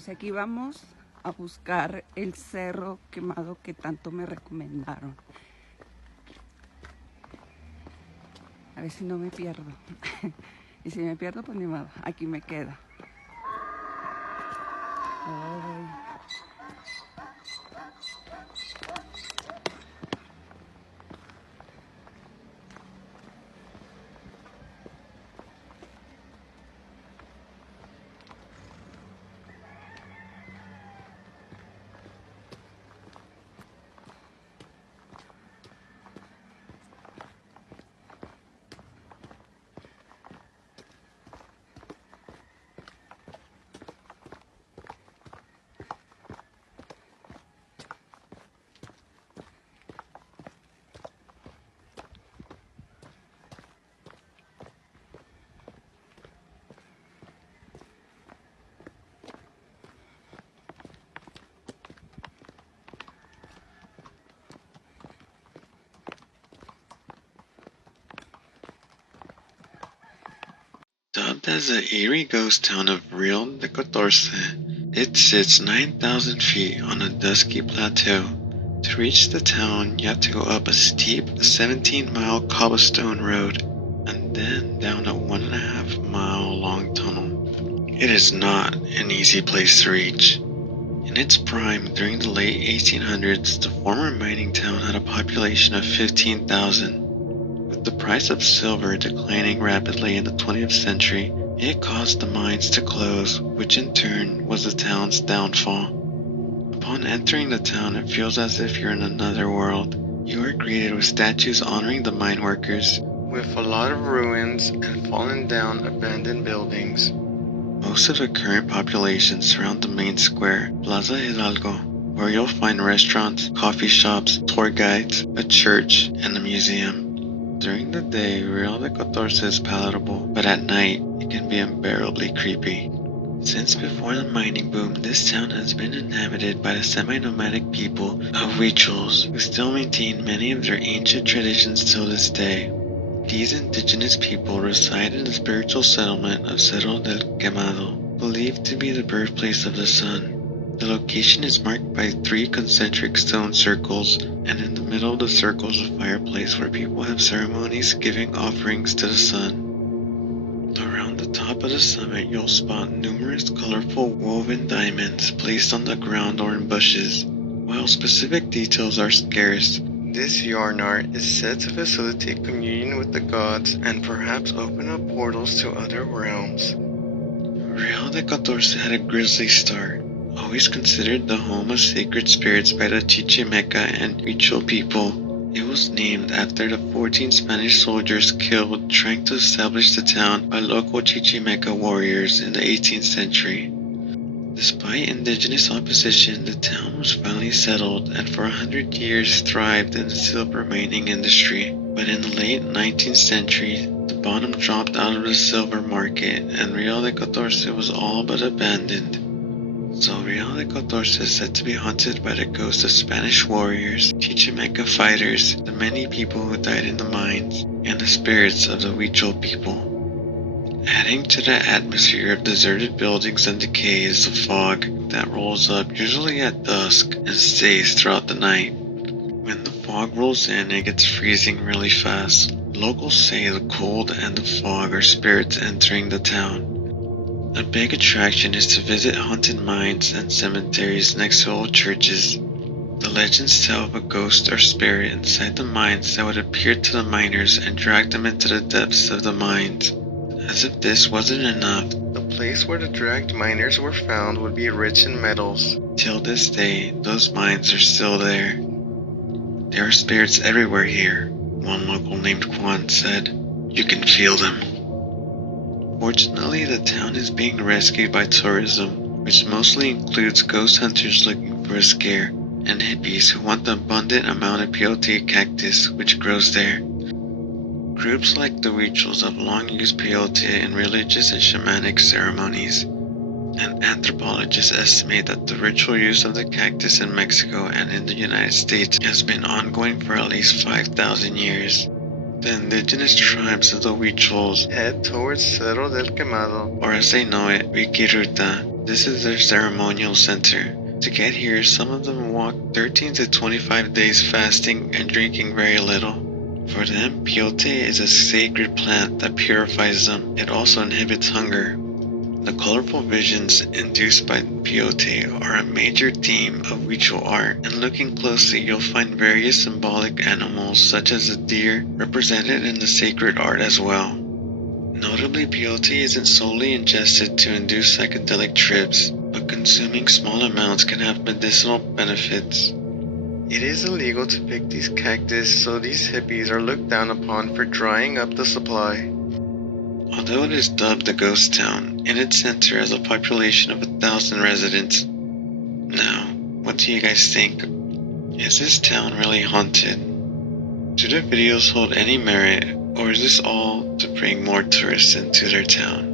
pues aquí vamos a buscar el cerro Quemado que tanto me recomendaron. A ver si no me pierdo. Y si me pierdo, pues ni modo, aquí me quedo. Ay. Dubbed as the eerie ghost town of Rio de Catorce, it sits 9,000 feet on a dusky plateau. To reach the town, you have to go up a steep 17-mile cobblestone road and then down a 1.5-mile long tunnel. It is not an easy place to reach. In its prime, during the late 1800s, the former mining town had a population of 15,000. With the price of silver declining rapidly in the 20th century, it caused the mines to close, which in turn was the town's downfall. Upon entering the town, it feels as if you're in another world. You are greeted with statues honoring the mine workers, with a lot of ruins and fallen down abandoned buildings. Most of the current population surround the main square, Plaza Hidalgo, where you'll find restaurants, coffee shops, tour guides, a church, and a museum. During the day, Rio de Catorce is palatable, but at night, it can be unbearably creepy. Since before the mining boom, this town has been inhabited by the semi-nomadic people of Huichols, who still maintain many of their ancient traditions till this day. These indigenous people reside in the spiritual settlement of Cerro del Quemado, believed to be the birthplace of the sun. The location is marked by 3 concentric stone circles, and in the middle of the circles a fireplace where people have ceremonies giving offerings to the sun. Around the top of the summit you'll spot numerous colorful woven diamonds placed on the ground or in bushes. While specific details are scarce, this yarn art is said to facilitate communion with the gods and perhaps open up portals to other realms. Rio de Catorce had a grisly start. Always considered the home of sacred spirits by the Chichimeca and Huichol people, it was named after the 14 Spanish soldiers killed trying to establish the town by local Chichimeca warriors in the 18th century. Despite indigenous opposition, the town was finally settled and for 100 years thrived in the silver mining industry. But in the late 19th century, the bottom dropped out of the silver market and Rio de Catorce was all but abandoned. So Rio de Catorce is said to be haunted by the ghosts of Spanish warriors, Chichimeca fighters, the many people who died in the mines, and the spirits of the Huichol people. Adding to the atmosphere of deserted buildings and decay is the fog that rolls up usually at dusk and stays throughout the night. When the fog rolls in, it gets freezing really fast. Locals say the cold and the fog are spirits entering the town. A big attraction is to visit haunted mines and cemeteries next to old churches. The legends tell of a ghost or spirit inside the mines that would appear to the miners and drag them into the depths of the mines. As if this wasn't enough, the place where the dragged miners were found would be rich in metals. Till this day, those mines are still there. There are spirits everywhere here, one local named Juan said. You can feel them. Fortunately, the town is being rescued by tourism, which mostly includes ghost hunters looking for a scare, and hippies who want the abundant amount of peyote cactus which grows there. Groups like the Huichols have long used peyote in religious and shamanic ceremonies, and anthropologists estimate that the ritual use of the cactus in Mexico and in the United States has been ongoing for at least 5,000 years. The indigenous tribes of the Huichols head towards Cerro del Quemado, or as they know it, Wiki Ruta. This is their ceremonial center. To get here, some of them walk 13 to 25 days fasting and drinking very little. For them, peyote is a sacred plant that purifies them. It also inhibits hunger. The colorful visions induced by peyote are a major theme of ritual art, and looking closely you'll find various symbolic animals such as a deer represented in the sacred art as well. Notably, peyote isn't solely ingested to induce psychedelic trips, but consuming small amounts can have medicinal benefits. It is illegal to pick these cactus, so these hippies are looked down upon for drying up the supply. Although it is dubbed the ghost town, in its center has a population of 1,000 residents. Now, what do you guys think? Is this town really haunted? Do the videos hold any merit, or is this all to bring more tourists into their town?